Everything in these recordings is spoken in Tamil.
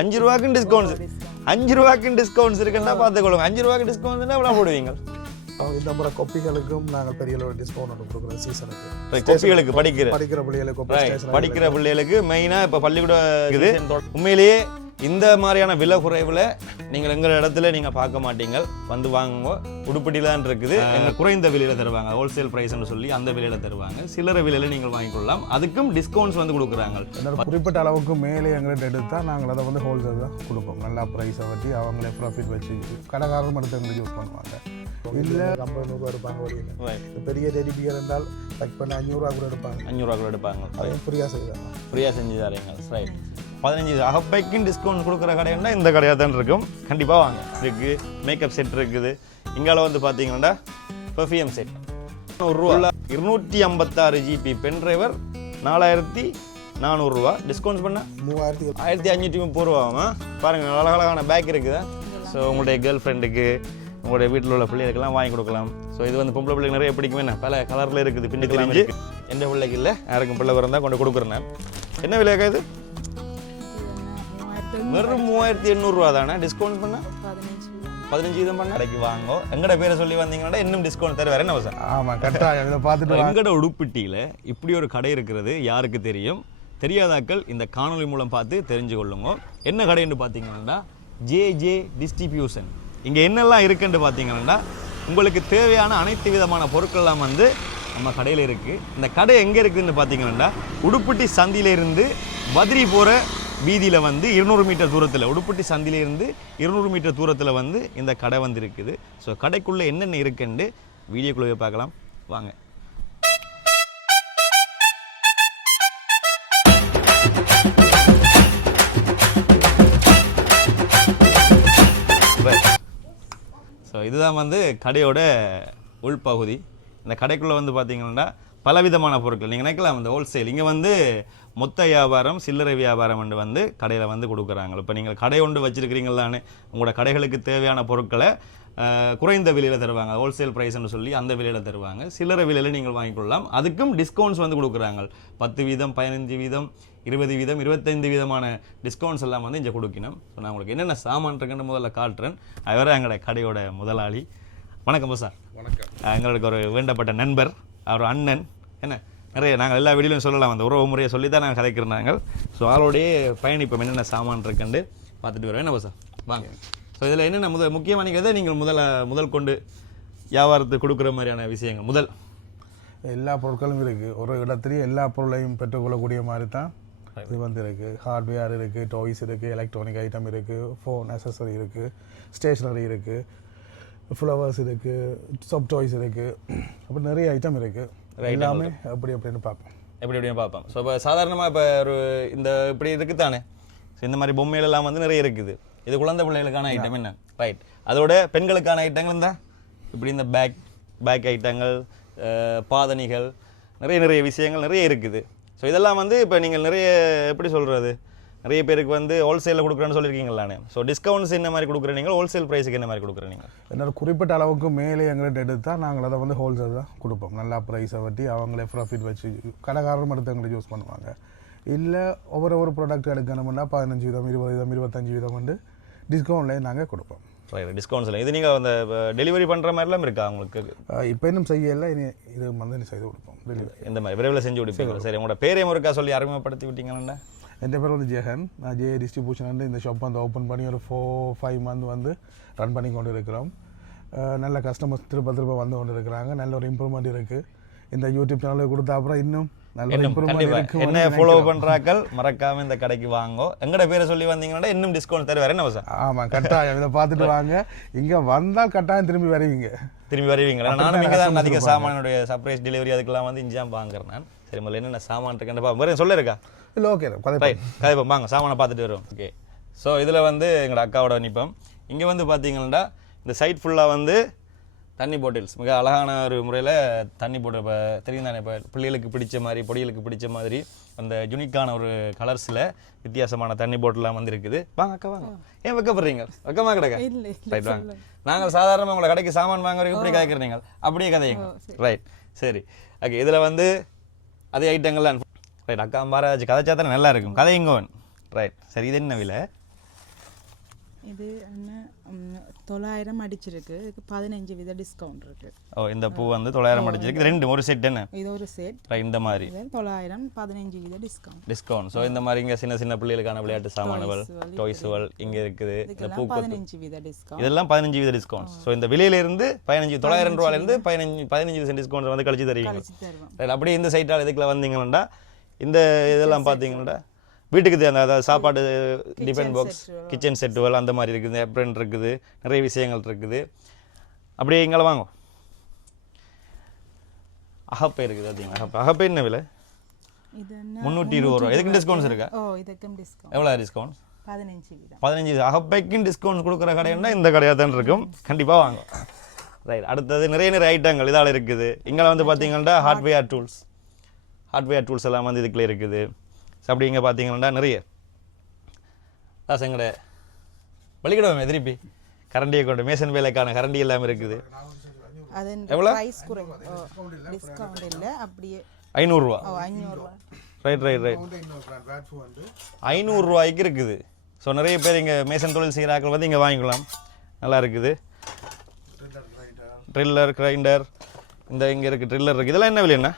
5 ரூபாய்க்கு டிஸ்கவுண்ட்ஸ் 5 ரூபாய்க்கு டிஸ்கவுண்ட்ஸ் இருக்குன்னா பார்த்துக்கொள்ளுங்க. 5 ரூபாய்க்கு டிஸ்கவுண்ட்னா எவ்வளோ போடுவீங்க? இந்த முறை கொப்பிகளுக்கும் நாங்கள் பெரிய அளவு டிஸ்கவுண்ட் ஒன்று கொடுக்குறோம் சீசனுக்கு. கொப்பிகளுக்கு படிக்கிற பிள்ளைகளுக்கு படிக்கிற பிள்ளைகளுக்கு மெயினாக இப்போ பள்ளிக்கூடம் இருக்குது. உண்மையிலேயே இந்த மாதிரியான விலை குறைவில் நீங்கள் எங்கள் இடத்துல நீங்கள் பார்க்க மாட்டீங்க. வந்து வாங்குங்க. உடுப்பட்டிலாம் இருக்குது. எங்கள் குறைந்த விலையில் தருவாங்க. ஹோல்சேல் ப்ரைஸ்ன்னு சொல்லி அந்த விலையில் தருவாங்க. சில்லறை விலையில் நீங்கள் வாங்கிக்கொள்ளலாம். அதுக்கும் டிஸ்கவுண்ட்ஸ் வந்து கொடுக்குறாங்க. குறிப்பிட்ட அளவுக்கு மேலே எங்கள்கிட்ட எடுத்தால் நாங்கள் அதை வந்து ஹோல்சேல் தான் கொடுப்போம். நல்லா ப்ரைஸை வட்டி அவங்களே ப்ராஃபிட் வச்சு கடைக்காரரும் எடுத்து எங்களுக்கு யூஸ் பண்ணுவாங்க. இல்லை 50-100 எடுப்பாங்க. வழியில் பெரிய டெடி பியர் இருந்தால் பேக் பண்ணி 500 ரூபா கூட எடுப்பாங்க. 500 ரூபா கூட எடுப்பாங்க. அதையும் ஃப்ரீயாக செஞ்சு தரீங்க. ரைட். 15 அகப்பைக்கும் டிஸ்கவுண்ட் கொடுக்குற கடைன்னா இந்த கடையாக தான் இருக்கும். கண்டிப்பாக வாங்க. இருக்குது மேக்கப் செட் இருக்குது. இங்கால வந்து பார்த்தீங்கன்னா பெர்ஃப்யூம் செட் 100 ரூபா 256 ஜிபி பென் டிரைவர் 4400 ரூபா. டிஸ்கவுண்ட் பண்ண 1530 ரூபாமா. பாருங்கள் அழகழகான பேக் இருக்குது. ஸோ உங்களுடைய கேர்ள் ஃப்ரெண்டுக்கு உங்களுடைய வீட்டில் உள்ள பிள்ளைகளுக்கெல்லாம் வாங்கி கொடுக்கலாம். ஸோ இது வந்து பொம்பளை பிள்ளைங்க நிறைய பிடிக்குமே. என்ன பல கலரில் இருக்குது. பின்னுக்கு தெரிஞ்சு எந்த பிள்ளைக்கு இல்லை யாருக்கும் பிள்ளை இருந்தால் கொண்டு கொடுக்குறேன் நான். என்ன விலையாக இது? வெறும் 3800 ரூபா தானே. டிஸ்கவுண்ட் பண்ண 15% பண்ண கடைக்கு வாங்கோ. எங்கட பேரை சொல்லி வந்தீங்கன்னா இன்னும் டிஸ்கவுண்ட் தருவார். என்ன சார்? ஆமாம் கரெக்டாக இதை பார்த்துட்டு எங்கட உடுப்பிட்டியில் இப்படி ஒரு கடை இருக்கிறது யாருக்கு தெரியும்? தெரியாதாக்கள் இந்த காணொலி மூலம் பார்த்து தெரிஞ்சு கொள்ளுங்க. என்ன கடைன்னு பார்த்தீங்கன்னா ஜே டிஸ்ட்ரிபியூஷன். இங்கே என்னெல்லாம் இருக்குன்னு பார்த்தீங்கன்னா உங்களுக்கு தேவையான அனைத்து விதமான பொருட்கள்லாம் வந்து நம்ம கடையில் இருக்குது. இந்த கடை எங்கே இருக்குதுன்னு பார்த்தீங்கன்னா உடுப்பிட்டி சந்தியிலேருந்து பத்ரி போகிற வீதியில் வந்து 200 மீட்டர் தூரத்தில், உடுப்பிட்டி சந்தியிலேருந்து 200 மீட்டர் தூரத்தில் வந்து இந்த கடை வந்து இருக்குது. ஸோ கடைக்குள்ளே என்னென்ன இருக்குன்னு வீடியோக்குள்ளே பார்க்கலாம் வாங்க. ஸோ இதுதான் வந்து கடையோட உள்பகுதி. இந்த கடைக்குள்ளே வந்து பார்த்தீங்கன்னா பலவிதமான பொருட்கள் நீங்கள் நினைக்கலாம். இந்த ஹோல்சேல் இங்கே வந்து மொத்த வியாபாரம் சில்லறை வியாபாரம் வந்து கடையில் வந்து கொடுக்குறாங்க. இப்போ நீங்கள் கடை ஒன்று வச்சுருக்கிறீங்களானே உங்களோட கடைகளுக்கு தேவையான பொருட்களை குறைந்த விலையில் தருவாங்க. ஹோல்சேல் ப்ரைஸ்ன்னு சொல்லி அந்த விலையில் தருவாங்க. சில்லறை விலையில் நீங்கள் வாங்கிக்கொள்ளலாம். அதுக்கும் டிஸ்கவுண்ட்ஸ் வந்து கொடுக்குறாங்க. 10%, 15%, 20%, 25% டிஸ்கவுண்ட்ஸ் எல்லாம் வந்து இங்கே கொடுக்கணும். ஸோ நான் உங்களுக்கு என்னென்ன சாமான் இருக்குன்னு முதல்ல காட்டுறேன். அவரை எங்களோட கடையோட முதலாளி. வணக்கம் சார். வணக்கம். எங்களுக்கு ஒரு வேண்டப்பட்ட நண்பர், அவர் அண்ணன். என்ன நிறைய நாங்கள் எல்லா வீடியோலையும் சொல்லலாம். அந்த உறவு முறையை சொல்லி தான் நாங்கள் கதைக்கிறோம் நாங்கள். ஸோ அவரோடையே பயணிப்போம். என்னென்ன சாமான் இருக்குன்னு பார்த்துட்டு வரோம். என்ன சார் வாங்க. ஸோ இதில் என்னென்ன முக்கியமாக நீங்கள் நீங்கள் முதல் கொண்டு வியாபாரத்துக்கு கொடுக்குற மாதிரியான விஷயங்கள் எல்லா பொருட்களும் இருக்குது. ஒரு இடத்துலையும் எல்லா பொருளையும் பெற்றுக்கொள்ளக்கூடிய மாதிரி தான் இது வந்து இருக்குது. ஹார்ட்வேர் இருக்குது, டாய்ஸ் இருக்குது, எலக்ட்ரானிக் ஐட்டம் இருக்குது, ஃபோன் அக்சஸரி இருக்குது, ஸ்டேஷ்னரி இருக்குது, ஃப்ளவர்ஸ் இருக்குது, சப் டாய்ஸ் இருக்குது. அப்படி நிறைய ஐட்டம் இருக்குது. எல்லாமே அப்படின்னு பார்ப்போம். ஸோ இப்போ சாதாரணமாக இப்போ ஒரு இந்த இப்படி இருக்குது தானே. ஸோ இந்த மாதிரி பொம்மைகளெல்லாம் வந்து நிறைய இருக்குது. இது குழந்தை பிள்ளைகளுக்கான ஐட்டம் என்ன ரைட். அதோட பெண்களுக்கான ஐட்டங்கள் இருந்தால் இப்படி இந்த பேக் ஐட்டங்கள், பாதணிகள், நிறைய விஷயங்கள் நிறைய இருக்குது. ஸோ இதெல்லாம் வந்து இப்போ நீங்கள் நிறைய எப்படி சொல்கிறது, நிறைய பேருக்கு வந்து ஹோல்சேலில் கொடுக்குறேன்னு சொல்லியிருக்கீங்களானே. ஸோ டிஸ்கவுண்ட்ஸ் என்ன மாதிரி கொடுக்குறேன் நீங்கள், ஹோல்சேல் ப்ரைஸுக்கு என்ன மாதிரி கொடுக்குறேன் நீங்கள்? என்னோட குறிப்பிட்ட அளவுக்கு மேலே எங்கள்கிட்ட எடுத்தால் நாங்கள் அதை வந்து ஹோல்சேல் தான் கொடுப்போம். நல்லா ப்ரைஸை வட்டி அவங்களே ப்ராஃபிட் வச்சு கடைக்காரரும் எடுத்து எங்களுக்கு யூஸ் பண்ணுவாங்க. இல்லை ஒவ்வொரு ப்ராடக்ட் எடுக்கணும்னா 15%, 20%, 25% வந்து டிஸ்கவுண்ட்லேயே நாங்கள் கொடுப்போம். டிஸ்கவுண்ட்ஸில் இது நீங்கள் அந்த டெலிவரி பண்ணுற மாதிரிலாம் இருக்கா உங்களுக்கு? இப்போ இன்னும் செய்யலை. இது வந்து செய்து கொடுப்போம் டெலிவரி. இந்த மாதிரி விரைவில் செஞ்சு கொடுப்பீங்க. சரி, உங்களோட பேரையும் ஒருக்கா சொல்லி அறிமுகப்படுத்தி விட்டீங்கன்னா? என் பேர் வந்து ஜெகன். நான் ஜே டிஸ்ட்ரிபியூஷன் வந்து இந்த ஷாப் வந்து ஓப்பன் பண்ணி ஒரு 4-5 மந்த் வந்து ரன் பண்ணி கொண்டு இருக்கிறோம். நல்ல கஸ்டமர்ஸ் திரும்ப வந்து கொண்டு இருக்கிறாங்க. நல்ல ஒரு இம்ப்ரூவ்மெண்ட் இருக்குது. இந்த யூடியூப் சேனலுக்கு கொடுத்த அப்புறம் இன்னும் என்ன ஃபாலோ பண்றாக்கள் மறக்காம இந்த கடைக்கு வாங்கோ. எங்கட பேரை சொல்லி வந்தீங்கன்னா இன்னும் டிஸ்கவுண்ட் தருவார். என்ன சார்? ஆமாம் கட்டாயம். இதை பார்த்துட்டு வாங்க. இங்கே வந்தால் கட்டாயம் திரும்பி வருவீங்களா? நானும் இங்கே தான் அதிக சாமானுடைய சர்ப்ரைஸ் டெலிவரி அதுக்கெல்லாம் வந்து இஞ்சாம் வாங்குறேன் நான். சரி, முதல்ல என்னென்ன சாமான் இருக்குன்னு வேறு சொல்ல இருக்கா? இல்லை, ஓகே கதைப்போம் வாங்க. சாமானை பார்த்துட்டு வரும். ஓகே. ஸோ இதில் வந்து எங்களோட அக்காவோட நிற்போம். இங்கே வந்து பார்த்தீங்கன்னா இந்த சைட் ஃபுல்லாக வந்து தண்ணி பாட்டில்ஸ் மிக அழகான ஒரு முறையில் தண்ணி போட்டு இப்போ தெரியும் தானே. இப்போ பிள்ளைகளுக்கு பிடிச்ச மாதிரி, பொடிகளுக்கு பிடிச்ச மாதிரி அந்த யூனிக்கான ஒரு கலர்ஸில் வித்தியாசமான தண்ணி பாட்டிலாம் வந்து இருக்குது. வாங்க அக்கா வாங்க. ஏன் வைக்கப்படுறீங்க? வைக்கமாக கிடக்க ரைட் வாங்க. நாங்கள் சாதாரணமாக உங்களை கடைக்கு சாமான் வாங்குறீங்க இப்படி கதைக்கிறீங்க, அப்படியே கதைங்க ரைட். சரி ஓகே. இதில் வந்து அதே ஐட்டங்கள்லாம் ரைட். அக்கா மாராஜ் கதைச்சா தானே நல்லா இருக்கும். கதைங்கோன் ரைட். சரி, இது என்ன விலை? இது என்ன 900 அடிச்சிருக்கு. இதுக்கு 15 வீத டிஸ்கவுண்ட் இருக்கு. ஓ இந்த பூ வந்து 900 அடிச்சிருக்கு. ரெண்டு ஒரு செட் என்ன? இது ஒரு செட். இந்த மாதிரி 900 15 வீத டிஸ்கவுண்ட். ஸோ இந்த மாதிரி இங்கே சின்ன சின்ன பிள்ளைகளுக்கான விளையாட்டு சாமான்கள் டாய்ஸுகள் இங்கே இருக்குது. இந்த பூ 15 வீத டிஸ்கவுண்ட். இதெல்லாம் 15 வீத டிஸ்கவுண்ட். ஸோ இந்த விலையிலேருந்து 900 ரூபாயிலேருந்து 15% டிஸ்கவுண்ட் வந்து கழிச்சு தருவீங்க. அப்படியே இந்த சைட்டால் இதுக்குள்ள வந்தீங்கன்னா இந்த இதெல்லாம் பார்த்தீங்கன்னா வீட்டுக்கு தேவை அதாவது சாப்பாடு டிஃபன் பாக்ஸ் கிச்சன் செட்டுகள் அந்த மாதிரி இருக்குது. ஏப்ரன் இருக்குது, நிறைய விஷயங்கள் இருக்குது. அப்படியே இங்கே வாங்க. அகப்பை இருக்குது பார்த்தீங்களா? அகப்பை என்ன விலை? 320 ரூபா. இதுக்கு டிஸ்கவுண்ட்ஸ் இருக்கா? இதுக்கும் டிஸ்கவுண்ட். எவ்வளோ டிஸ்கவுண்ட்ஸ்? 15 அகப்பைக்கும் டிஸ்கவுண்ட் கொடுக்குற கடைன்னா இந்த கடையாக தான் இருக்கும். கண்டிப்பாக வாங்க. ரைட். அடுத்தது நிறைய ஐட்டங்கள் இதால் இருக்குது. இங்கே வந்து பார்த்தீங்கன்னா ஹார்ட்வேர் டூல்ஸ் எல்லாம் வந்து இதுக்குள்ளே இருக்குது. அப்படி இங்கே பார்த்தீங்கன்னா நிறைய எங்கட வலிக்கிடுவோம் திருப்பி கரண்டியை கொண்டு மேசன் வேலைக்கான கரண்டி எல்லாம் இருக்குது. எவ்வளோ? 500 ரூபா. ரைட் 500 ரூபாய்க்கு இருக்குது. ஸோ நிறைய பேர் இங்கே மேசன் தொழில் செய்கிறாக்கள் வந்து இங்கே வாங்கிக்கலாம். நல்லா இருக்குது. ட்ரில்லர் கிரைண்டர் இங்கே இருக்குது. ட்ரில்லர் இருக்குது. இதெல்லாம் என்ன விலை? என்ன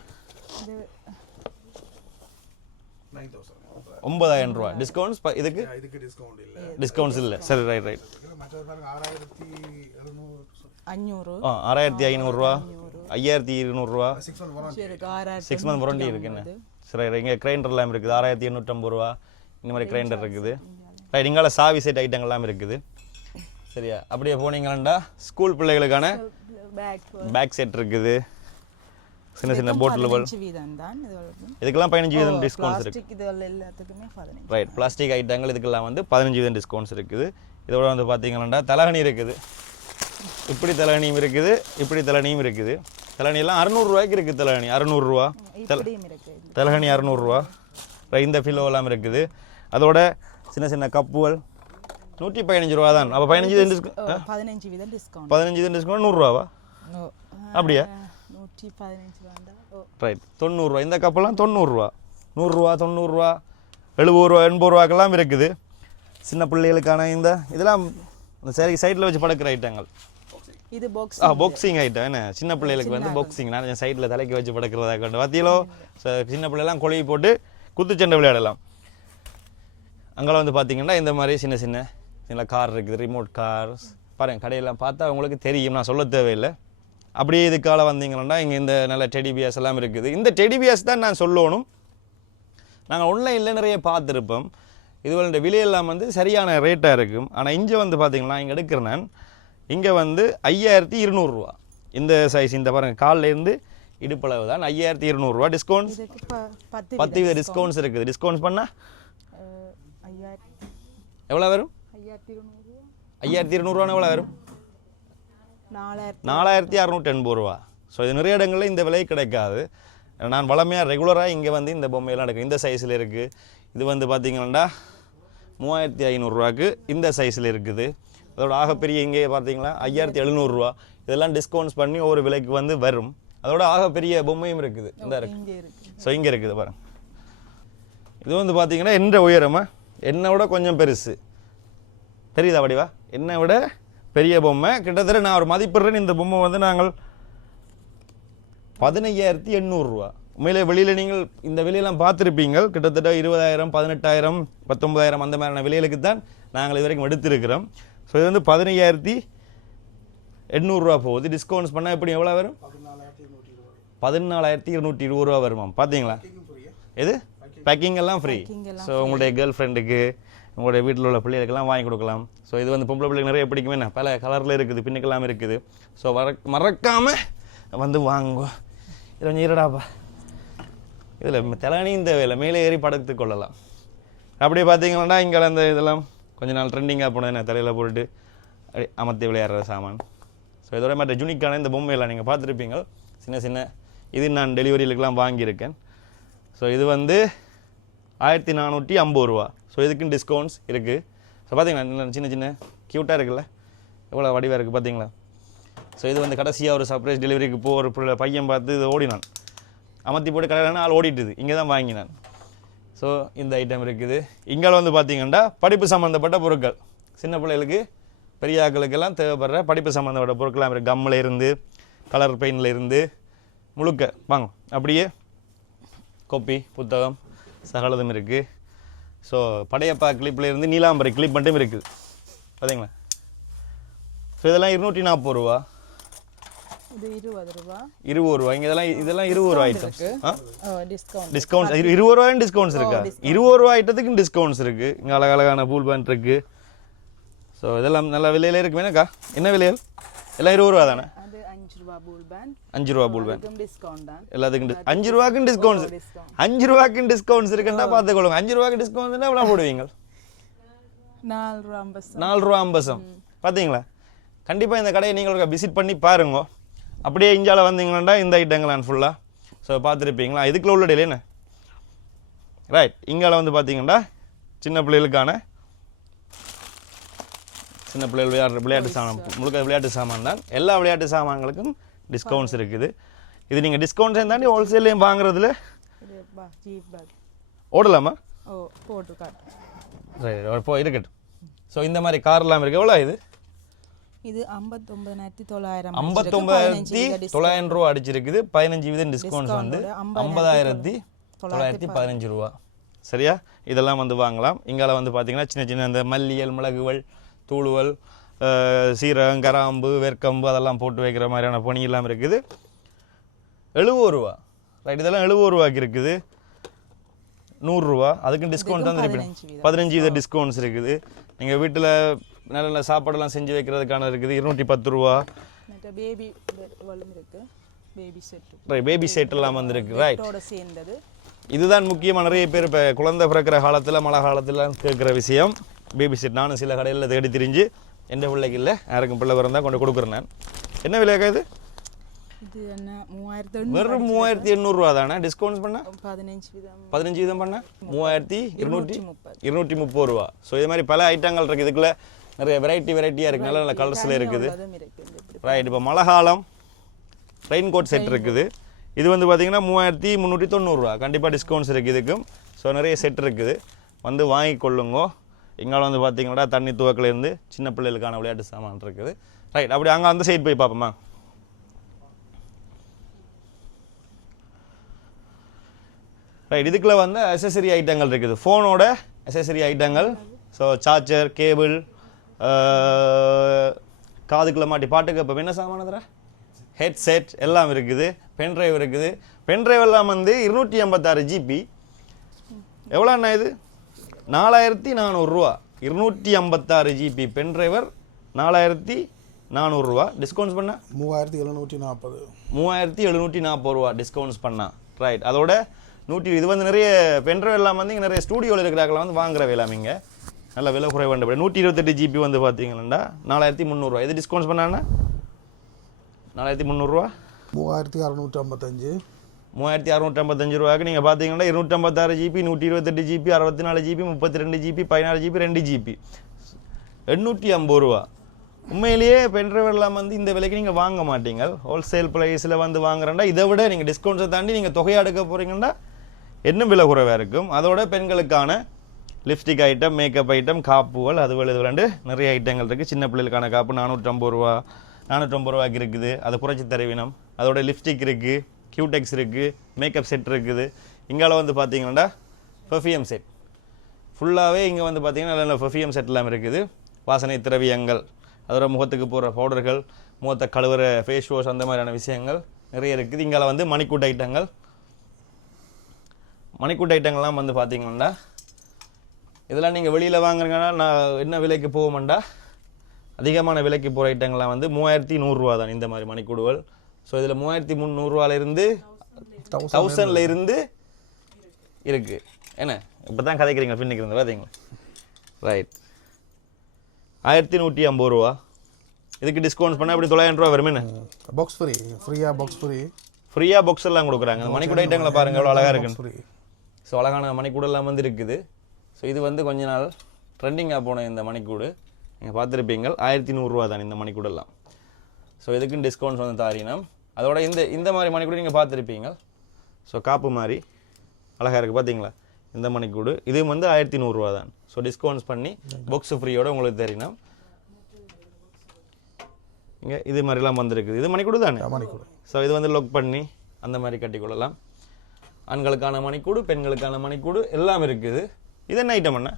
9000 ரூபா டிஸ்கவுண்ட்ஸ். இதுக்கு டிஸ்கவுண்ட்ஸ் இல்லை. சரி ரைட் 6500 ரூபா 5200 ரூபா 6 மந்த் வாரண்டி இருக்கு. என்ன சரி. இங்கே கிரைண்டர்லாம் இருக்குது 6850 ரூபா. இந்த மாதிரி கிரைண்டர் இருக்குது. ரைட். இங்கால சாவி செட் ஐட்டங்கள்லாம் இருக்குது. சரியா? அப்படியே போனீங்கன்னா ஸ்கூல் பிள்ளைகளுக்கான பேக் செட் இருக்குது. சின்ன போட்டில்கள் இதுக்கெல்லாம் 15% டிஸ்கவுண்ட்ஸ் இருக்குது. ரைட். பிளாஸ்டிக் ஐட்டங்கள் இதுக்கெல்லாம் வந்து 15% டிஸ்கவுண்ட்ஸ் இருக்குது. இதோட வந்து பார்த்தீங்கன்னா தலகணி இருக்குது. இப்படி தலகணியும் இருக்குது, இப்படி தலகணியும் இருக்குது. தலகணி எல்லாம் 600 ரூபாய்க்கு இருக்குது. தலகணி 600 ரூபா. தலகணி 600 ரூபா. இந்த ஃபிலோ எல்லாம் இருக்குது. அதோட சின்ன கப்புகள் 115 ரூபா தான். அப்போ 15% டிஸ்கவுண்ட் 100 ரூபாவா? அப்படியா? ரைட். 90 ரூபா. இந்த கப்பெல்லாம் 90 ரூபா 100 ரூபா 90 ரூபா 70 ரூபா 80 ரூபாக்கெல்லாம் இருக்குது. சின்ன பிள்ளைகளுக்கான இந்த இதெல்லாம் இந்த சரி சைடில் வச்சு படுக்கிற ஐட்டங்கள். இது பாக்ஸிங் ஐட்டம். என்ன சின்ன பிள்ளைகளுக்கு வந்து பாக்ஸிங் நான் சைடில் தலைக்கு வச்சு படுக்கிறதா கொண்டு வத்தியலோ சின்ன பிள்ளைலாம் கொழுவி போட்டு குத்துச்சண்டை விளையாடலாம். அங்கே வந்து பார்த்தீங்கன்னா இந்த மாதிரி சின்ன கார் இருக்குது. ரிமோட் கார்ஸ் பாருங்கள். கடையெல்லாம் பார்த்தா உங்களுக்கு தெரியும். நான் சொல்ல தேவையில்லை. அப்படியே இதுக்கால வந்தீங்கன்னா இங்கே இந்த நல்ல டெடிபியாஸ் எல்லாம் இருக்குது. இந்த டெடிபியாஸ் தான் நான் சொல்லணும். நாங்கள் ஆன்லைனில் நிறைய பார்த்துருப்போம். இதுவளோட விலையெல்லாம் வந்து சரியான ரேட்டாக இருக்கும். ஆனால் இங்கே வந்து பார்த்தீங்கன்னா இங்கே எடுக்கிறேன் நான். இங்கே வந்து 5200 ரூபா. இந்த சைஸ் இந்த பாருங்கள் காலிலேருந்து இடுப்பளவு தான் 5200 ரூபா. டிஸ்கவுண்ட்ஸ் 10% டிஸ்கவுண்ட்ஸ் இருக்குது. டிஸ்கவுண்ட்ஸ் பண்ணால் எவ்வளோ வரும்? 5200 ரூபான்னு எவ்வளோ வரும்? 4680 ரூபா. ஸோ இது நிறைய இடங்களில் இந்த விலை கிடைக்காது. நான் வளமையாக ரெகுலராக இங்கே வந்து இந்த பொம்மையெல்லாம் எடுக்கும். இந்த சைஸில் இருக்குது. இது வந்து பார்த்தீங்கன்னா 3500 ரூபாய்க்கு இந்த சைஸில் இருக்குது. அதோட ஆகப்பெரிய இங்கே பார்த்தீங்களா 5700 ரூபா. இதெல்லாம் டிஸ்கவுண்ட்ஸ் பண்ணி ஒவ்வொரு விலைக்கு வந்து வரும். அதோட ஆகப்பெரிய பொம்மையும் இருக்குது. இந்த இருக்குது. ஸோ இங்கே இருக்குது பாருங்க. இது வந்து பார்த்தீங்கன்னா எந்த உயரமா என்னை விட கொஞ்சம் பெருசு தெரியுதா வடிவா? என்னை விட பெரிய பொம்மை. கிட்டத்தட்ட நான் ஒரு மதிப்பிடுறேன். இந்த பொம்மை வந்து நாங்கள் 15800 ரூபா. உண்மையிலே வெளியில் நீங்கள் இந்த விலையெல்லாம் பார்த்துருப்பீங்க. கிட்டத்தட்ட 20000 18000 19000 அந்த மாதிரியான விலைகளுக்கு தான் நாங்கள் இது வரைக்கும் எடுத்திருக்கிறோம். ஸோ இது வந்து 15800 ரூபா போகுது. டிஸ்கவுண்ட்ஸ் பண்ணால் எப்படி எவ்வளோ வரும்? 14220 ரூபா வருமாம். பார்த்தீங்களா? எது பேக்கிங் எல்லாம் ஃப்ரீ. ஸோ உங்களுடைய கேர்ள் ஃப்ரெண்டுக்கு உங்களுடைய வீட்டில் உள்ள பிள்ளைகளுக்கெல்லாம் வாங்கி கொடுக்கலாம். ஸோ இது வந்து பொம்பளை பிள்ளைங்க நிறைய பிடிக்குமே. என்ன பல கலரில் இருக்குது, பின்னுக்கெல்லாம் இருக்குது. ஸோ மறக்காமல் வந்து வாங்குவோம். இது கொஞ்சம் இருடாப்பா. இதில் தலையணியும் தேவையில்லை, மேலே ஏறி படுத்து கொள்ளலாம். அப்படியே பார்த்தீங்கன்னா இங்கே அந்த இதெல்லாம் கொஞ்சம் நாள் ட்ரெண்டிங்காக போனது என்ன தலையில் போட்டுட்டு அப்படி அமர்த்தி விளையாடுற சாமான். ஸோ இதோட மற்ற ஜூனிக்கான இந்த பொம்மையெல்லாம் நீங்கள் பார்த்துருப்பீங்க. சின்ன இது நான் டெலிவரியிலுக்கெல்லாம் வாங்கியிருக்கேன். ஸோ இது வந்து 1450 ரூபா. ஸோ இதுக்குன்னு டிஸ்கவுண்ட்ஸ் இருக்குது. ஸோ பார்த்தீங்களா சின்ன க்யூட்டாக இருக்குல்ல, எவ்வளோ வடிவாக இருக்குது பார்த்தீங்களா? ஸோ இது வந்து கடைசியாக ஒரு சர்ப்ரைஸ் டெலிவரிக்கு ஒரு பையன் பார்த்து இது ஓடினான், அமர்த்தி போட்டு கடையிலான ஆள் ஓடிட்டுது, இங்கே தான் வாங்கினான். ஸோ இந்த ஐட்டம் இருக்குது. இங்கே வந்து பார்த்தீங்கன்னா படிப்பு சம்மந்தப்பட்ட பொருட்கள் சின்ன பிள்ளைகளுக்கு பெரிய ஆட்களுக்கெல்லாம் தேவைப்படுற படிப்பு சம்மந்தப்பட்ட பொருட்கள்லாம் இருக்குது. கம்மில் இருந்து கலர் பெயிண்டில் இருந்து முழுக்க வாங்க அப்படியே கோப்பி புத்தகம் சகலதும் இருக்குது. ஸோ படையப்பா கிளிப்பில் இருந்து நீலாம்பரி கிளிப் மட்டும் இருக்குது பார்த்தீங்களா. ஸோ இதெல்லாம் 240 ரூபா, இது 20 ரூபா. 20 ரூபா. இங்கே இதெல்லாம் 20 ரூபா ஐட்டம்ஸ். டிஸ்கவுண்ட் 20 ரூபாயும் டிஸ்கவுண்ட்ஸ் இருக்கா? 20 ரூபா ஐட்டத்துக்கும் டிஸ்கவுண்ட்ஸ் இருக்குது. இங்கே அழகழகான பூல் பேண்ட் இருக்குது. ஸோ இதெல்லாம் நல்ல விலையில இருக்கு வேணாக்கா. என்ன விலைகள்? எல்லாம் 20 ரூபா தானே? அது 5 ரூபா பூல் பேண்ட். 5 ரூபா பூல் பேண்ட் டிஸ்கவுண்ட் தான் எல்லாத்துக்கும். 5 ரூபாய்க்கும் டிஸ்கவுண்ட்ஸ். 5 ரூபாய்க்கும் டிஸ்கவுண்ட்ஸ் இருக்குன்னா பார்த்துக்கொள்ளுங்க. 5 ரூபாய்க்கு டிஸ்கவுண்ட்ஸ்னா எவ்வளோ போடுவீங்க? 4 ரூபா 50. 4 ரூபா 50. பார்த்தீங்களா? கண்டிப்பாக இந்த கடையை நீங்கள் விசிட் பண்ணி பாருங்க. அப்படியே இந்தியாவில் வந்தீங்கன்னா இந்த ஐட்டங்களான் ஃபுல்லாக ஸோ பார்த்துருப்பீங்களா. இதுக்குள்ள உள்ள டெய்லி என்ன ரைட். இங்கால வந்து பார்த்தீங்கன்னா சின்ன பிள்ளைகளுக்கான சின்ன பிள்ளைகள் விளையாட்டு சாமான் முழுக்க விளையாட்டு சாமான் தான். எல்லா விளையாட்டு சாமான்களுக்கும் டிஸ்கவுண்ட்ஸ் இருக்குது. இது நீங்கள் டிஸ்கவுண்ட்ஸையும் தாண்டி ஹோல்சேல்லையும் வாங்குறதுல ஓடலாமா? ஓ போட்டு காட்டு. ரைட் போ இருக்கட்டும். ஸோ இந்த மாதிரி கார்லாம் இருக்குது. எவ்வளோ இது? இது 59,900. 59,900 ரூபா அடிச்சிருக்குது. 15% டிஸ்கவுண்ட்ஸ் வந்து 50,915 ரூபா. சரியா? இதெல்லாம் வந்து வாங்கலாம். இங்கால வந்து பார்த்தீங்கன்னா சின்ன சின்ன இந்த மல்லியல் மிளகுகள் தூளுவல் சீரகம் கராம்பு வெற்கம்பு அதெல்லாம் போட்டு வைக்கிற மாதிரியான பொனி எல்லாம் இருக்குது. 70 ரூபா. ரைட். இதெல்லாம் 70 ரூபாய்க்கு இருக்குது. 100 ரூபா. அதுக்கும் டிஸ்கவுண்ட் தான் இருக்குது. 15% டிஸ்கவுண்ட்ஸ் இருக்குது. நீங்கள் வீட்டில் நல்ல நல்ல சாப்பாடெல்லாம் செஞ்சு வைக்கிறதுக்கான இருக்குது. 210 ரூபா. பேபி இருக்கு. Baby set. Right. Baby set எல்லாம் வந்துருக்கு. ரைட். சேர்ந்தது. இதுதான் முக்கியமாக நிறைய பேர் இப்போ குழந்தை பிறக்கிற காலத்தில் மழை காலத்தில் கேட்குற விஷயம் பேபி செட். நானும் சில கடையில் தேடி திரிஞ்சு எந்த பிள்ளைக்கு இல்லை யாருக்கும் பிள்ளை பிறந்தால் கொண்டு கொடுக்குறேன் நான். என்ன விலையாக்கா இது? இது என்ன 3800. வெறும் 3800 ரூபா தானே? டிஸ்கவுண்ட்ஸ் பண்ணால் 15% பண்ணால் 3230 ரூபா. ஸோ இது மாதிரி பல ஐட்டங்கள் இருக்குது. இதுக்குள்ளே நிறைய வெரைட்டியாக இருக்குது. நல்ல நல்ல கலர்ஸில் இருக்குது. ரைட். இப்போ மழை காலம் ரெயின் கோட் செட் இருக்குது. இது வந்து பார்த்தீங்கன்னா 3390 ரூபா. கண்டிப்பாக டிஸ்கவுண்ட்ஸ் இருக்குது இதுக்கும். ஸோ நிறைய செட் இருக்குது. வந்து வாங்கி கொள்ளுங்க. இங்கால வந்து பார்த்தீங்கன்னா தண்ணி துவக்கிலேருந்து சின்ன பிள்ளைகளுக்கான விளையாட்டு சாமான் இருக்குது. ரைட். அப்படி அங்கே அந்த சைட் போய் பார்ப்போமா? ரைட். இதுக்குள்ள வந்து அசசரி ஐட்டங்கள் இருக்குது. ஃபோனோட அசசரி ஐட்டங்கள். ஸோ சார்ஜர் கேபிள் காதுக்குள்ள மாட்டி பாட்டுக்கு இப்போ என்ன சாமானதுரா ஹெட்செட் எல்லாம் இருக்குது. பென்ட்ரைவ் இருக்குது. பென்ட்ரைவ் எல்லாம் வந்து 256 ஜிபி. எவ்வளோண்ணா இது? 4400 ரூபா. 256 ஜிபி பென்ட்ரைவர் 4400 ரூபா. டிஸ்கவுண்ட்ஸ் பண்ணா 3740. 3740 ரூபா டிஸ்கவுண்ட்ஸ் பண்ணா. ரைட். அதோட 100 இது வந்து நிறைய பென்ட்ரைவ் எல்லாம் வந்து இங்கே நிறைய ஸ்டூடியோவில் இருக்கிறாங்களா வந்து வாங்குற வேலாம். இங்கே நல்ல விலை குறைவு. 128 ஜிபி வந்து பார்த்தீங்கன்னா 4300 ரூபா. இது டிஸ்கவுண்ட்ஸ் பண்ணான்னா 4300 ரூபா. 3655. 3655 ரூபாய்க்கு நீங்கள் பார்த்தீங்கன்னா 256 GB 128 GB 64 GB 32 GB 16 GB 2 GB 850 ரூபா. உண்மையிலேயே பென்ட்ரைவ் எல்லாம் வந்து இந்த விலைக்கு நீங்கள் வாங்க மாட்டீங்க. ஹோல்சேல் ப்ரைஸில் வந்து வாங்குறேன்டா இதை விட நீங்கள் டிஸ்கவுண்ட்ஸை தாண்டி நீங்கள் தொகையாக எடுக்க போகிறீங்கன்னா இன்னும் விலை குறைவாக இருக்கும். அதோட பெண்களுக்கான லிப்ஸ்டிக் ஐட்டம் மேக்கப் ஐட்டம் காப்புகள் அதுவரை இது விளாண்டு நிறைய ஐட்டங்கள் இருக்குது. சின்ன பிள்ளைகளுக்கான காப்பு 450 ரூபா 450 ரூபாய்க்கு இருக்குது. அதை குறைச்சி தருவினம். அதோட லிப்ஸ்டிக் இருக்குது, கியூடெக்ஸ் இருக்குது, மேக்கப் செட் இருக்குது. இங்கால வந்து பார்த்தீங்கன்னா பெர்ஃப்யூம் செட் ஃபுல்லாகவே இங்கே வந்து பார்த்தீங்கன்னா நல்ல பெர்ஃப்யூம் செட் எல்லாம் இருக்குது. வாசனை திரவியங்கள் அதோட முகத்துக்கு போடுற பவுடர்கள் முகத்தை கழுவுற ஃபேஸ் வாஷ் அந்த மாதிரியான விஷயங்கள் நிறைய இருக்குது. இங்கால வந்து மணிக்கூட்டு ஐட்டங்கள்லாம் வந்து பார்த்தீங்கன்னா இதெல்லாம் நீங்கள் வெளியில் வாங்குறீங்கன்னா நான் என்ன விலைக்கு போவோம்டா அதிகமான விலைக்கு போகிற ஐட்டங்கள்லாம் வந்து 3100 ரூபா தான் இந்த மாதிரி மணிக்கூடுகள். ஸோ இதில் 3300 ரூபாயிலிருந்து 1000ல இருந்து இருக்குது. என்ன இப்போ தான் கதைக்கிறீங்க பின்னிக்கு இருந்து பார்த்தீங்களா? ரைட். 1150 ரூபா. இதுக்கு டிஸ்கவுண்ட்ஸ் பண்ணால் இப்படி 900 ரூபா வரும். என்ன பாக்ஸ் ஃப்ரீ ஃப்ரீயாக பாக்ஸ் எல்லாம் கொடுக்குறாங்க. அந்த மணிக்கூட ஐட்டங்களை பாருங்கள் எவ்வளோ அழகாக இருக்குன்னு. ஸோ அழகான மணிக்கூடெல்லாம் வந்து இருக்குது. ஸோ இது வந்து கொஞ்ச நாள் ட்ரெண்டிங்காக போன இந்த மணிக்கூடு நீங்கள் பார்த்துருப்பீங்க. 1100 ரூபா தான் இந்த மணிக்கூடெல்லாம். ஸோ இதுக்குன்னு டிஸ்கவுண்ட்ஸ் வந்து தாரினம். அதோட இந்த மாதிரி மணிக்கூட நீங்கள் பார்த்துருப்பீங்க. ஸோ காப்பு மாதிரி அழகாக இருக்குது பார்த்தீங்களா? இந்த மணிக்கூடு இது வந்து 1100 ரூபா தான். ஸோ டிஸ்கவுண்ட்ஸ் பண்ணி பாக்ஸ் ஃப்ரீயோட உங்களுக்கு தெரியணும். இங்கே இது மாதிரிலாம் வந்திருக்குது. இது மணிக்கூடு தானே? மணிக்கூடு. ஸோ இது வந்து லொக் பண்ணி அந்த மாதிரி கட்டிக்கொள்ளலாம். ஆண்களுக்கான மணிக்கூடு, பெண்களுக்கான மணிக்கூடு எல்லாம் இருக்குது. இது என்ன ஐட்டம் அண்ணா?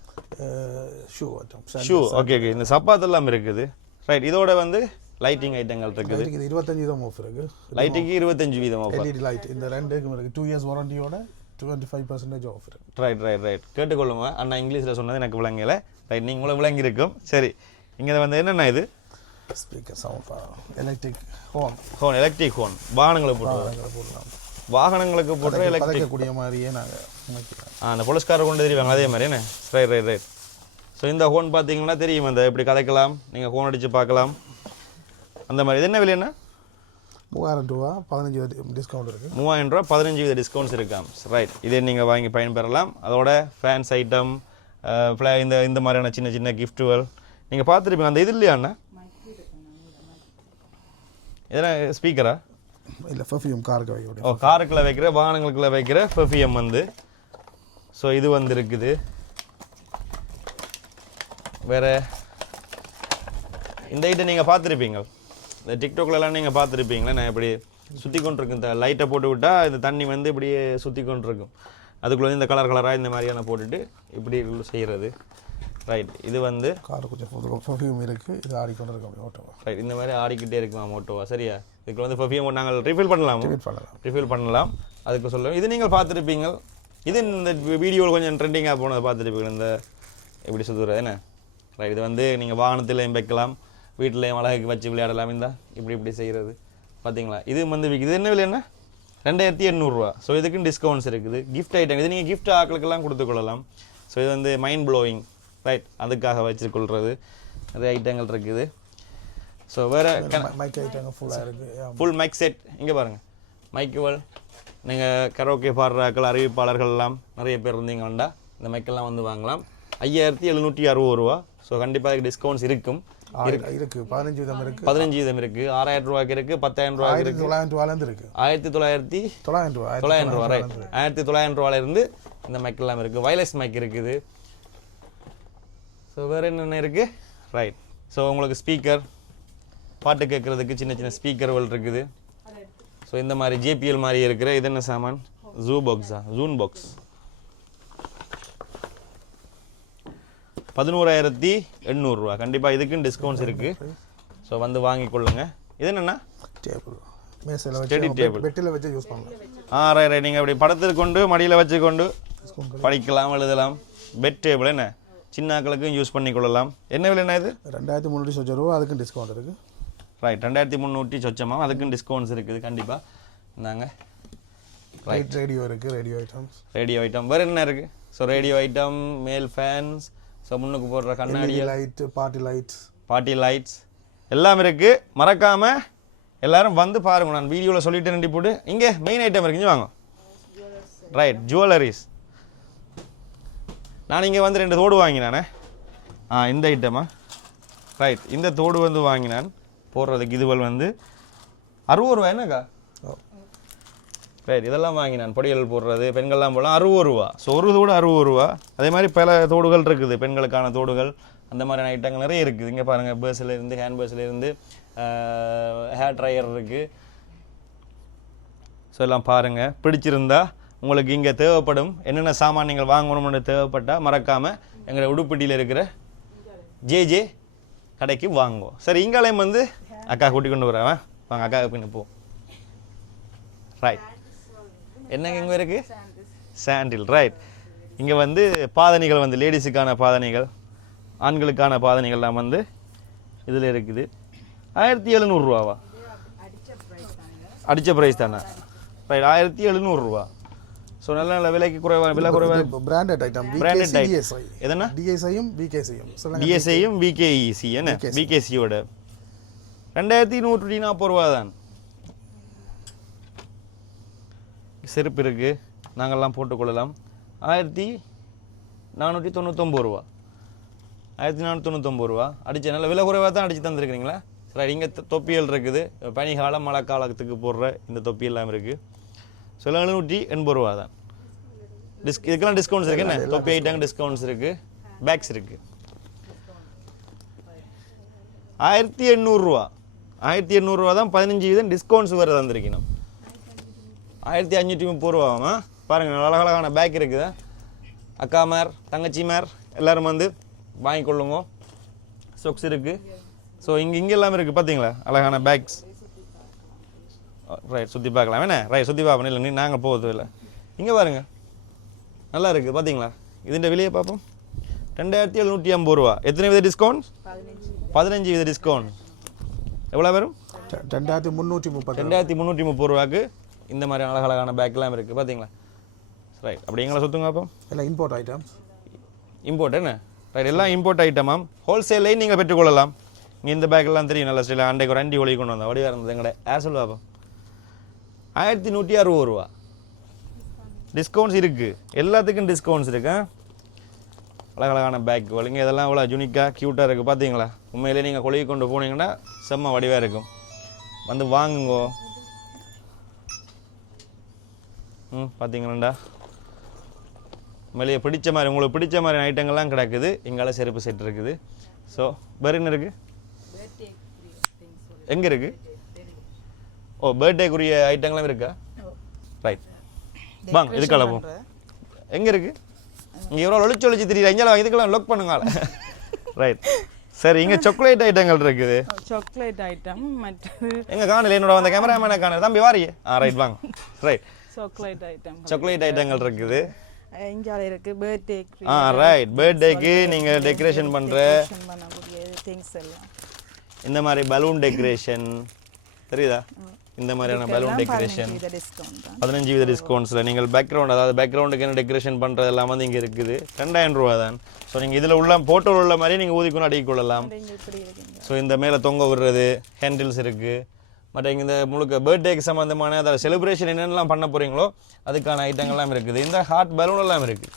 Shoe item. Shoe. Okay okay. இந்த சப்பாத்தெல்லாம் இருக்குது. ரைட். இதோட வந்து லைட்டிங் ஐட்டங்கள் இருக்குது. இது 25% ஆஃப் இருக்கு. லைட்டுக்கு 25% ஆஃப். LED லைட் இந்த ரெண்டுக்கும் இருக்கு. 2 இயர்ஸ் வாரண்டியோட 25% ஆஃப் இருக்கு. Right right right. கேட்டுக்கொள்ளுங்க. அண்ணா இங்கிலீஷில் சொன்னது எனக்கு விளங்கலை. ரைட், நீங்களும் விளங்கி இருக்கும். சரி, இங்கே வந்து என்னென்ன இது? Speaker sound electric horn. Horn, electric horn. வாகனங்களுக்கு போடலாம். வாகனங்களுக்கு போடுற எலக்ட்ரிக் கூடிய மாதிரியே நாங்கள் அந்த போலீஸ்காரர் கொண்டு தெரிவாங்க அதே மாதிரி என்ன? Right right right. ஸோ இந்த ஹோன் பார்த்தீங்கன்னா தெரியும், அந்த இப்படி கதைக்கலாம், நீங்கள் ஹோன் அடித்து பார்க்கலாம் அந்த மாதிரி. இது என்ன விலைன்னா? 3000 ரூபா 15% டிஸ்கவுண்ட் இருக்குது. 3000 ரூபா 15% டிஸ்கவுண்ட்ஸ் இருக்காம். ரைட், இதே நீங்கள் வாங்கி பயன்பெறலாம். அதோட ஃபேன்ஸ் ஐட்டம், இந்த மாதிரியான சின்ன சின்ன கிஃப்ட்டுகள் நீங்கள் பார்த்துருப்பீங்க. அந்த இது இல்லையா அண்ணா? இதெல்லாம் ஸ்பீக்கரா? இல்லை, பெர்ஃப்யூம் காருக்கு வைக்க. ஓ, காருக்குள்ள வைக்கிற, வாகனங்களுக்குள்ள வைக்கிற பெர்ஃப்யூம் வந்து. ஸோ இது வந்து இருக்குது. வேற இந்த ஐட்டம் நீங்கள் பார்த்துருப்பீங்க, இந்த டிக்டாக்லலாம் நீங்கள் பார்த்துருப்பீங்களே. நான் இப்படி சுற்றி கொண்டிருக்கும், இந்த லைட்டை போட்டு விட்டால் இந்த தண்ணி வந்து இப்படியே சுற்றி கொண்டிருக்கும். அதுக்குள்ளே இந்த கலர் கலராக இந்த மாதிரியான போட்டுட்டு இப்படி செய்கிறது. ரைட், இது வந்து கார் கொஞ்சம் பெர்ஃப்யூம் இருக்குது. இது ஆடிக்கொண்டு இருக்கும் ஓட்டோவா. ரைட், இந்த மாதிரி ஆடிக்கிட்டே இருக்குமா மோட்டோவா? சரியா? இதுக்கு வந்து பெர்ஃப்யூம் நாங்கள் ரிஃபில் பண்ணலாம். அதுக்கு சொல்லுவோம். இது நீங்கள் பார்த்துருப்பீங்க. இது இந்த வீடியோவில் கொஞ்சம் ட்ரெண்டிங்காக போனதை பார்த்துருப்பீங்க, இந்த இப்படி சுற்றுறது என்ன? ரைட், இது வந்து நீங்கள் வாகனத்திலையும் வைக்கலாம், வீட்டிலையும் அழகுக்கு வச்சு விளையாடலாம். இந்த இப்படி செய்கிறது பார்த்தீங்களா? இது வந்து இது என்ன விலை? என்ன 2800 ரூபா. ஸோ இதுக்குன்னு டிஸ்கவுண்ட்ஸ் இருக்குது. கிஃப்ட் ஐட்டம் இது நீங்கள் கிஃப்ட் ஆக்களுக்கெல்லாம் கொடுத்துக்கொள்ளலாம். ஸோ இது வந்து மைண்ட் ப்ளோயிங். ரைட், அதுக்காக வச்சுக்கொள்வது நிறைய ஐட்டங்கள் இருக்குது. ஸோ வேறு மைக் ஐட்டங்கள் ஃபுல்லாக இருக்குது. ஃபுல் மைக் செட் இங்கே பாருங்கள். மைக்குவல் நீங்கள் கரோக்கே பாடுறாக்கள், அறிவிப்பாளர்கள் எல்லாம் நிறைய பேர் இருந்தீங்கன்னா இந்த மைக்கெல்லாம் வந்து வாங்கலாம். 5760 ரூபா. ஸோ கண்டிப்பாக அதுக்கு டிஸ்கவுண்ட்ஸ் இருக்கும். 15% இருக்குது. 15% இருக்குது. 6000 ரூபாய்க்கு இருக்குது, 10,000 ரூபாய்க்கு இருக்குது, 1900 ரூபாயிலேருந்து இருக்குது. 1900 ரூபா. ரைட், 1900 ரூபாயிலேருந்து இந்த மைக்கெல்லாம் இருக்குது. வயர்லெஸ் மைக் இருக்குது. ஸோ வேறு என்னென்ன இருக்குது? ரைட், ஸோ உங்களுக்கு ஸ்பீக்கர், பாட்டு கேட்குறதுக்கு சின்ன சின்ன ஸ்பீக்கர்கள் இருக்குது. ஸோ இந்த மாதிரி JPL மாதிரி இருக்கிற இது என்ன சாமான்? ஜூன் பாக்ஸ் 11,800 ரூபா. கண்டிப்பாக இதுக்குன்னு டிஸ்கவுண்ட்ஸ் இருக்குது. ஸோ வந்து வாங்கி கொள்ளுங்க. இது என்னென்னா? டேபிள், ஸ்டடி டேபிள், பெட்டில் வச்சு யூஸ் பண்ணலாம். ரைட், நீங்கள் அப்படி படத்தில் கொண்டு மடியில் வச்சு கொண்டு படிக்கலாம், எழுதலாம். பெட் டேபிள் என்ன சின்னாக்களுக்கும் யூஸ் பண்ணிக்கொள்ளலாம். என்ன விலை என்ன இது? 2300 சொச்ச ரூபா. அதுக்கும் டிஸ்கவுண்ட் இருக்குது. ரைட், 2300 சொச்சமா, அதுக்கும் டிஸ்கவுண்ட்ஸ் இருக்குது. கண்டிப்பாக நாங்கள் ரைட். ரேடியோ இருக்குது. ரேடியோ ஐட்டம் வேறு என்ன இருக்குது? ஸோ ரேடியோ ஐட்டம், மேல் ஃபேன்ஸ், ஸோ முன்னுக்கு போடுற கண்ணாடி லைட், பார்ட்டி லைட்ஸ் எல்லாம் இருக்குது. மறக்காமல் எல்லோரும் வந்து பாருங்கள். நான் வீடியோவில் சொல்லிட்டு ரெண்டு போட்டு இங்கே மெயின் ஐட்டம் இருக்குங்க, வாங்க. Right, jewelleries. நான் இங்கே வந்து 2 தோடு வாங்கினானே. இந்த ஐட்டமா? ரைட், இந்த தோடு வந்து வாங்கினான் போடுறதுக்கு. இதுவல் வந்து 60 ரூபா என்னக்கா? ரைட், இதெல்லாம் வாங்கினான் பொடிகள் போடுறது, பெண்கள்லாம் போடலாம். 60 ரூபா. ஸோ ஒரு தோடு 60 ரூபா. அதே மாதிரி பல தோடுகள் இருக்குது, பெண்களுக்கான தோடுகள், அந்த மாதிரியான ஐட்டங்கள் நிறைய இருக்குது. இங்கே பாருங்கள், பேர்ஸ்லேருந்து, ஹேண்ட் பேர்ஸ்லேருந்து, ஹேர் ட்ரையர் இருக்குது. ஸோ எல்லாம் பாருங்கள். பிடிச்சிருந்தா உங்களுக்கு இங்கே தேவைப்படும் என்னென்ன சாமான் நீங்கள் வாங்கணும்னு தேவைப்பட்டால் மறக்காமல் எங்களை உடுப்பட்டியில் இருக்கிற JJ கடைக்கு வாங்குவோம். சரி, இங்காலையும் வந்து அக்கா கூட்டி கொண்டு வரேன். வாங்க, அக்கா பின்ன போ. ரைட், என்னங்க இங்கே இருக்குது? சாண்டில். ரைட், இங்கே வந்து பாதணிகள் வந்து லேடிஸுக்கான பாதணிகள், ஆண்களுக்கான பாதணிகள்லாம் வந்து இதில் இருக்குது. 1700 ரூபாவா? அடித்த ப்ரைஸ் தானே? ரைட், 1700 ரூபா. ஸோ நல்ல நல்ல விலைக்கு விலை குறைவாக பிராண்டட் ஐட்டம். பிராண்டட் ஐட்டம் எதுனா? DSIயும் VKEC என்ன? VKCயோட 2140 ரூபா தான். செருப்பு இருக்குது, நாங்கள்லாம் போட்டுக்கொள்ளலாம். 1499 ரூபா. 1499 ரூபா. அடித்த நல்ல விலை குறைவாக தான் அடித்து தந்துருக்குறீங்களா? சரி, இங்கே தொப்பியல் இருக்குது, பனிக்காலம் மழை காலத்துக்கு போடுற இந்த தொப்பி எல்லாம் இருக்குது. ஸோ 780 ரூபா தான். இதுக்கெல்லாம் டிஸ்கவுண்ட்ஸ் இருக்கு என்ன தொப்பி ஐட்டம் டிஸ்கவுண்ட்ஸ் இருக்கு பேக்ஸ் இருக்கு 1800 ரூபா 1800 ரூபா தான் 15% டிஸ்கவுண்ட்ஸ் வேறு தந்திருக்கணும் 1530 ரூபாமா பாருங்க அழகழகான பேக் இருக்குது அக்காமார் தங்கச்சிமார் எல்லாரும் வந்து வாங்கிக்கொள்ளுங்க சொக்ஸ் இருக்கு ஸோ இங்கே எல்லாமே இருக்குது பார்த்தீங்களா அழகான பேக்ஸ் ரைட் சுற்றி பார்க்கலாம் என்ன ரைட் சுற்றி பார்ப்போம் இல்லை நாங்கள் போகிறது இல்லை இங்கே பாருங்க நல்லா இருக்குது பார்த்தீங்களா இதுன்ற விலையை பார்ப்போம் 2750 ரூபா எத்தனை வித டிஸ்கவுண்ட் 15 வித டிஸ்கவுண்ட் எவ்வளோ வரும் 2330 ரூபாய்க்கு இந்த மாதிரி அழகழகான பேக்லாம் இருக்குது பார்த்தீங்களா ரைட் அப்படி எங்களை சுற்றுங்க அப்போ எல்லாம் இம்போர்ட் ஐட்டம்ஸ் இம்போர்ட் என்ன ரைட் எல்லாம் இம்போர்ட் ஐட்டமாம் ஹோல்சேல்லையும் நீங்கள் பெற்றுக்கொள்ளலாம் இங்கே இந்த பேக்கெல்லாம் தெரியும் நல்ல ஸ்டைலாக அண்டைக்கு ஒரு அண்டி ஒளி கொண்டு வந்தோம் வடிவாக இருந்தது எங்கள்ட யார் சொல்லுவா அப்போ 1160 ரூபா டிஸ்கவுண்ட்ஸ் இருக்குது எல்லாத்துக்கும் டிஸ்கவுண்ட்ஸ் இருக்கு அழகழகான பேக் வலிங்க இதெல்லாம் இவ்வளோ யூனிக்காக க்யூட்டாக இருக்குது பார்த்தீங்களா உண்மையிலே நீங்கள் கொழுகி கொண்டு போனீங்கன்னா செம்ம வடிவாக இருக்கும் வந்து வாங்குங்கோ பார்த்தீங்களாண்டா உண்மையிலேயே பிடிச்ச மாதிரி உங்களுக்கு பிடிச்ச மாதிரி ஐட்டங்கள்லாம் கிடக்குது இங்கால செருப்பு செட் இருக்குது ஸோ வேறு என்ன இருக்குது எங்கே இருக்குது ஓ பர்த்டேக்குரிய ஐட்டங்களும் இருக்கா ரைட் வாங்க இதுக்கெல்லாம் போ எங்கே இருக்குது இங்கே எவ்வளோ ஒழிச்சு தெரியுது இங்கே இதுக்கெல்லாம் லொக் பண்ணுங்க ரைட் சரி இங்கே சாக்லேட் ஐட்டங்கள் இருக்குது சாக்லேட் ஐட்டம் மற்றது எங்கே காணல என்னோட அந்த கேமராமேனை காணல தம்பி வாரியே ரைட் வாங்க ரைட் சாக்லேட் ஐட்டம் சாக்லேட் ஐட்டங்கள் இருக்குது இங்கே இருக்கு பர்த்டே ரைட் பர்த்டேக்கு நீங்கள் டெக்கரேஷன் பண்ணுற பண்ணக்கூடிய திங்ஸ் எல்லாம் இந்த மாதிரி பலூன் டெக்கரேஷன் தெரியுதா இந்த மாதிரியான பலூன் டெக்கரேஷன் 15 வித டிஸ்கவுண்ட்ஸில் நீங்கள் பேக்ரவுண்ட் அதாவது பேக்ரவுண்டுக்கு என்ன டெக்கரேஷன் பண்ணுறது எல்லாம் வந்து இங்கே இருக்குது 2000 ரூபா தான் ஸோ நீங்கள் இதில் உள்ள போட்டோவில் உள்ள மாதிரி நீங்கள் ஊதிக்கணும் அடிக்கொள்ளலாம் ஸோ இந்த மேலே தொங்க விடுறது ஹேண்டில்ஸ் இருக்குது மற்ற இந்த முழுக்க பர்த்டேக்கு சம்மந்தமான அதாவது செலிப்ரேஷன் என்னென்னலாம் பண்ண போகிறீங்களோ அதுக்கான ஐட்டங்கள்லாம் இருக்குது இந்த ஹார்ட் பலூன் எல்லாம் இருக்குது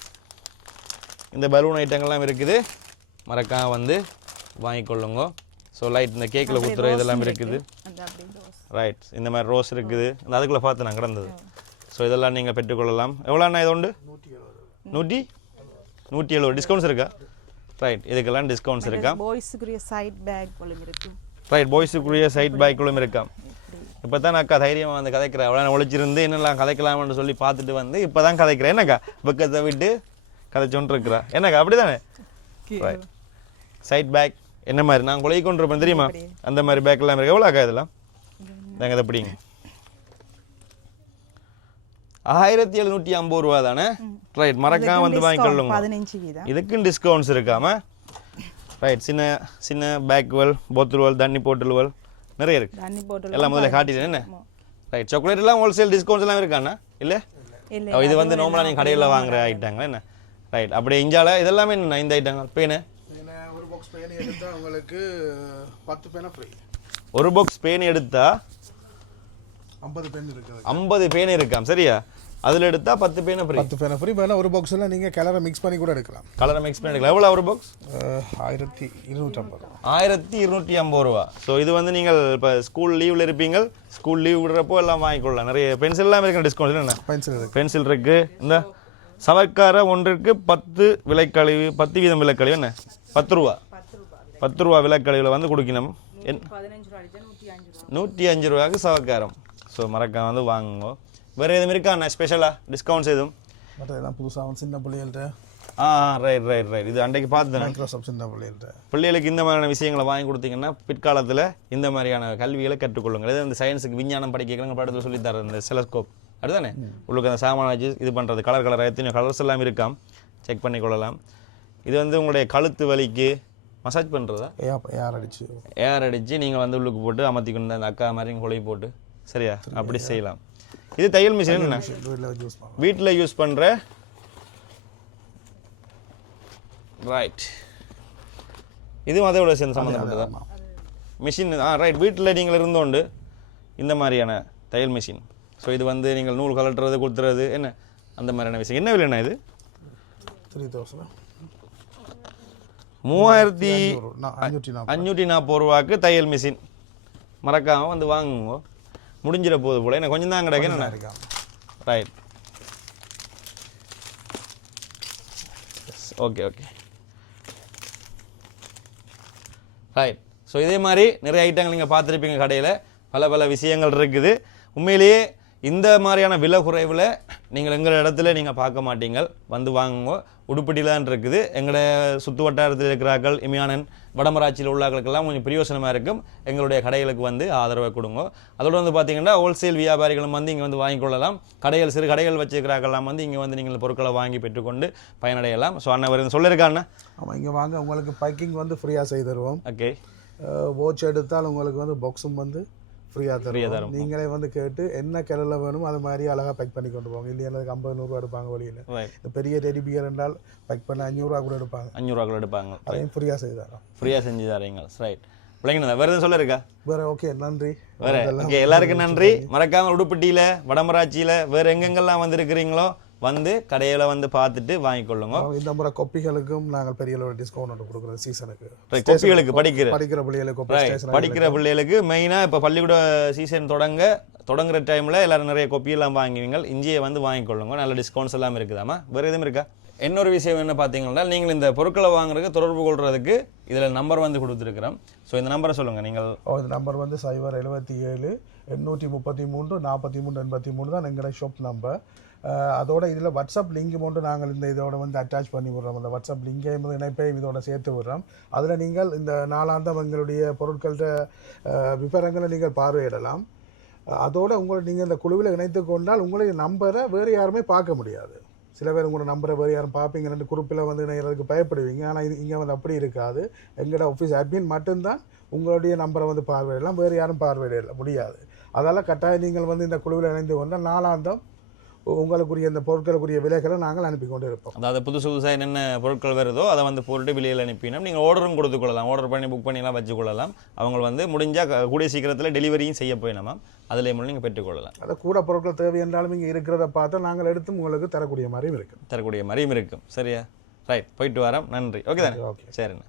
இந்த பலூன் ஐட்டங்கள்லாம் இருக்குது மறக்காம வந்து வாங்கிக்கொள்ளுங்க ஸோ லைட் இந்த கேக்கில் குத்துற இதெல்லாம் இருக்குது ரைட் இந்த மாதிரி ரோஸ் இருக்குது இந்த அதுக்குள்ளே பார்த்து நான் கிடந்தது ஸோ இதெல்லாம் நீங்கள் பெற்றுக்கொள்ளலாம் எவ்வளோண்ணா இது உண்டு 170 டிஸ்கவுண்ட்ஸ் இருக்கா ரைட் இதுக்கெல்லாம் டிஸ்கவுண்ட்ஸ் இருக்கா பாய்ஸுக்குரிய சைட் பேக் போலும் இருக்கு ரைட் பாய்ஸுக்குரிய சைட் பேக்குள்ளும் இருக்கா இப்போ தான் அக்கா தைரியமாக வந்து கதைக்கிறேன் எவ்வளோ ஒழிச்சிருந்து என்னெல்லாம் கதைக்கலாம்னு சொல்லி பார்த்துட்டு வந்து இப்போ தான் கதைக்கிறேன் என்னக்கா பக்கத்தை விட்டு கதைச்சோன்ட்டு இருக்கிறா என்னக்கா அப்படி தானே ரைட் சைட் பேக் என்ன மாதிரி நான் கொலை கொண்டு இருப்பேன் தெரியுமா அந்த மாதிரி பேக்கெல்லாம் இருக்கு எவ்வளோ அக்கா இதெல்லாம் நாங்கள் அதை பிடிங்க 1750 ரூபா தானே ரைட் மறக்காம வந்து வாங்கிக்கொள்ளுங்க இதுக்கும் டிஸ்கவுண்ட்ஸ் இருக்காம ரைட் சின்ன சின்ன பேக்வெல் போத்துருவல் தண்ணி போட்டுருவல் நிறைய இருக்கு எல்லாம் முதல்ல காட்டிட்டேன் என்ன ரைட் சாக்லேட் எல்லாம் ஹோல்சேல் டிஸ்கவுண்ட்ஸ் எல்லாம் இருக்காண்ணா இல்லை இது வந்து நார்மலாக நீங்கள் கடையில் வாங்குற ஐட்டங்களா என்ன ரைட் அப்படியே இஞ்சால இதெல்லாமே என்ன இந்த ஐட்டங்கள் பேனு ஒரு பாக்ஸ் பேன் எடுத்தால் உங்களுக்கு 10 பேனா ஃப்ரீ ஒரு பாக்ஸ் பேன் எடுத்தா 50 பேன் இருக்குது 50 பேன் இருக்காம் சரியா அதில் எடுத்தா 10 பேனை ஃப்ரீ 10 பேனை ஃப்ரீ வேணா ஒரு பாக்ஸில் நீங்கள் கலரை மிக்ஸ் பண்ணி கூட எடுக்கலாம் கலரை மிக்ஸ் பண்ணி எடுக்கலாம் எவ்வளோ ஒரு பாக்ஸ் 1250 ரூபா ஸோ இது வந்து நீங்கள் இப்போ ஸ்கூல் லீவில் இருப்பீங்க ஸ்கூல் லீவ் விடுறப்போ எல்லாம் வாங்கிக்கொள்ளலாம் நிறைய பென்சில் எல்லாம் இருக்கு டிஸ்கவுண்ட் என்ன பென்சில் இருக்கு இந்த சவக்கார ஒன்றுக்கு 10 விலைக்கழிவு 10 வீதம் விலைக்கழிவு என்ன 10 ரூபா விலைக்கழிவில் வந்து கொடுக்கணும் 105 ரூபாய்க்கு சவக்காரம் ஸோ மறக்காம வந்து வாங்குங்க வேறு எதுவும் இருக்கா அண்ணா ஸ்பெஷலாக டிஸ்கவுண்ட்ஸ் எதுவும் மற்றதெல்லாம் புதுசாக சின்ன பிள்ளைகள்கிட்ட ரைட் இது அன்றைக்கு பார்த்தேன் மைக்ரோசாஃப்ட் சின்ன பிள்ளைகள்கிட்ட பிள்ளைகளுக்கு இந்த மாதிரியான விஷயங்களை வாங்கி கொடுத்தீங்கன்னா பிற்காலத்தில் இந்த மாதிரியான கல்விகளை கற்றுக்கொள்ளுங்கள் இது இந்த சயின்ஸுக்கு விஞ்ஞானம் படிக்கிறவங்க படத்தில் சொல்லி தர இந்த செலஸ்கோப் அதுதானே உங்களுக்கு அந்த சாமான வச்சு இது பண்ணுறது கலர் எத்தனையோ கலர்ஸ் எல்லாம் இருக்காம் செக் பண்ணிக்கொள்ளலாம் இது வந்து உங்களுடைய கழுத்து வலிக்கு மசாஜ் பண்ணுறதா ஏர் அடித்து நீங்கள் வந்து உள்ளுக்கு போட்டு அமர்த்திக்கொண்டு அந்த அக்கா மாதிரி கொலை போட்டு சரியா அப்படி செய்யலாம் இது தையல் மிஷின் என்ன வீட்டில் யூஸ் பண்ணுற ரைட் இதுவும் அதோட சேர்ந்து சம்மந்தப்பட்டதா மிஷின் ரைட் வீட்டில் நீங்கள் இருந்தோண்டு இந்த மாதிரியான தையல் மிஷின் ஸோ இது வந்து நீங்கள் நூல் கலட்டுறது கொடுத்துறது என்ன அந்த மாதிரியான விஷயம் என்ன விலைண்ணா இது 3540 ரூபாய்க்கு தையல் மிஷின் மறக்காமல் வந்து வாங்குங்க முடிஞ்சிட போகுது போல என்ன கொஞ்சம் தான் கிடைக்கும் right okay okay right. So இதே மாதிரி நிறைய ஐட்டங்கள் நீங்கள் பார்த்துருப்பீங்க கடையில், பல பல விஷயங்கள் இருக்குது. உண்மையிலேயே இந்த மாதிரியான விலை குறைவில் நீங்கள் எங்கள் இடத்துல நீங்கள் பார்க்க மாட்டீங்க, வந்து வாங்குங்க. உடுப்பட்டிலாம் இருக்குது, எங்களோட சுற்று வட்டாரத்தில் இருக்கிறார்கள், இமியானன் வடமராட்சியில் உள்ளவர்களுக்கெல்லாம் கொஞ்சம் பிரயோசனமாக இருக்கும். எங்களுடைய கடைகளுக்கு வந்து ஆதரவை கொடுங்க. அதோடு வந்து பார்த்தீங்கன்னா ஹோல்சேல் வியாபாரிகளும் வந்து இங்கே வந்து வாங்கிக்கொள்ளலாம். கடைகள் சிறு கடைகள் வச்சுருக்கிறார்கள்லாம் வந்து இங்கே வந்து நீங்கள் பொருட்களை வாங்கி பெற்றுக்கொண்டு பயனடையலாம். ஸோ அண்ணன் வருது சொல்லியிருக்காண்ணா. ஆமாம், இங்கே வாங்க, உங்களுக்கு பேக்கிங் வந்து ஃப்ரீயாக செய்து தருவோம். ஓகே. வாட்ச் எடுத்தால் உங்களுக்கு வந்து பாக்ஸும் வந்து ஃப்ரீயாக தரும். நீங்களே வந்து கேட்டு என்ன கலரில் வேணும் அது மாதிரி அழகாக பேக் பண்ணி கொண்டு போவாங்க. இல்லையா எனக்கு 50-100 எடுப்பாங்க வெளியில். இந்த பெரிய டெடி பியர் என்றால் பேக் பண்ண 500 கூட எடுப்பாங்க. 500 கூட எடுப்பாங்க. அதையும் ஃப்ரீயாக செய்து தரோம். ஃப்ரீயாக செஞ்சு தரீங்க. ரைட். பிள்ளைங்க வேறு எதுவும் சொல்ல இருக்கா? வேறு ஓகே, நன்றி. வேறு ஓகே, எல்லாருக்கும் நன்றி. மறக்காமல் உடுப்பட்டியில் வடமராட்சியில் வேறு எங்கெங்கெல்லாம் வந்துருக்கிறீங்களோ வந்து கடையில் வந்து பார்த்துட்டு வாங்கிக்கொள்ளுங்க. இந்த முறை கொப்பிகளுக்கும் நாங்கள் பெரிய அளவு டிஸ்கவுண்ட் கொடுக்குறோம் சீசனுக்கு. கொப்பிகளுக்கு படிக்கிற பிள்ளைகளுக்கு மெயினாக இப்போ பள்ளிக்கூட சீசன் தொடங்குற டைமில் எல்லாரும் நிறைய கொப்பியெல்லாம் வாங்குவீங்க. இஞ்சியை வந்து வாங்கிக்கொள்ளுங்க. நல்ல டிஸ்கவுண்ட்ஸ் எல்லாம் இருக்குதாம்மா. வேறு எதுவும் இருக்கா? இன்னொரு விஷயம் என்ன பார்த்தீங்கன்னா, நீங்கள் இந்த பொருட்களை வாங்குறதுக்கு தொடர்பு கொள்றதுக்கு இதில் நம்பர் வந்து கொடுத்துருக்குறோம். ஸோ இந்த நம்பரை சொல்லுங்கள் நீங்கள். இந்த நம்பர் வந்து 077 833 43 83 தான் எங்களோட ஷாப் நம்பர். அதோட இதில் வாட்ஸ்அப் லிங்க் மட்டும் நாங்கள் இந்த இதோட வந்து அட்டாச் பண்ணி விடுறோம். அந்த வாட்ஸ்அப் லிங்கையும் இணைப்பையும் இதோட சேர்த்து விடுறோம். அதில் நீங்கள் இந்த நாளாந்தம் எங்களுடைய பொருட்கள விவரங்களை நீங்கள் பார்வையிடலாம். அதோட நீங்கள் இந்த குழுவில் இணைத்து கொண்டால் உங்களுடைய நம்பரை வேறு யாருமே பார்க்க முடியாது. சில பேர் உங்களோட நம்பரை வேறு யாரும் பார்ப்பீங்க, 2 குரூப்பில் வந்து இணைகிறதுக்கு பயப்படுவீங்க. ஆனால் இது இங்கே வந்து அப்படி இருக்காது. எங்களோட ஆஃபீஸ் அட்மின் மட்டும்தான் உங்களுடைய நம்பரை வந்து பார்வையிடலாம், வேறு யாரும் பார்வையிட முடியாது. அதால் கட்டாயம் நீங்கள் வந்து இந்த குழுவில் இணைந்து கொண்டால் நாளாந்தம் உங்களுக்குரிய இந்த பொருட்களுக்குரிய விலைகளை நாங்கள் அனுப்பி கொண்டு இருப்போம். அதாவது புதுசாக என்னென்ன பொருட்கள் வருதோ அதை வந்து போட்டு விலையில் அனுப்பினோம். நீங்கள் ஆர்டரும் கொடுத்துக்கொள்ளலாம், ஆர்டர் பண்ணி புக் பண்ணிலாம் வச்சுக்கொள்ளலாம். அவங்க வந்து முடிஞ்சால் கூடிய சீக்கிரத்தில் டெலிவரியும் செய்ய போயினோமா, அதில் மூலம் நீங்கள் பெற்றுக்கொள்ளலாம். அதை கூட பொருட்கள் தேவை என்றாலும் இங்கே இருக்கிறத பார்த்தா நாங்கள் எடுத்து உங்களுக்கு தரக்கூடிய மாதிரியும் இருக்கும். சரியா? ரைட், போயிட்டு வரோம். நன்றி. ஓகே தானே? ஓகே, சரிண்ணா.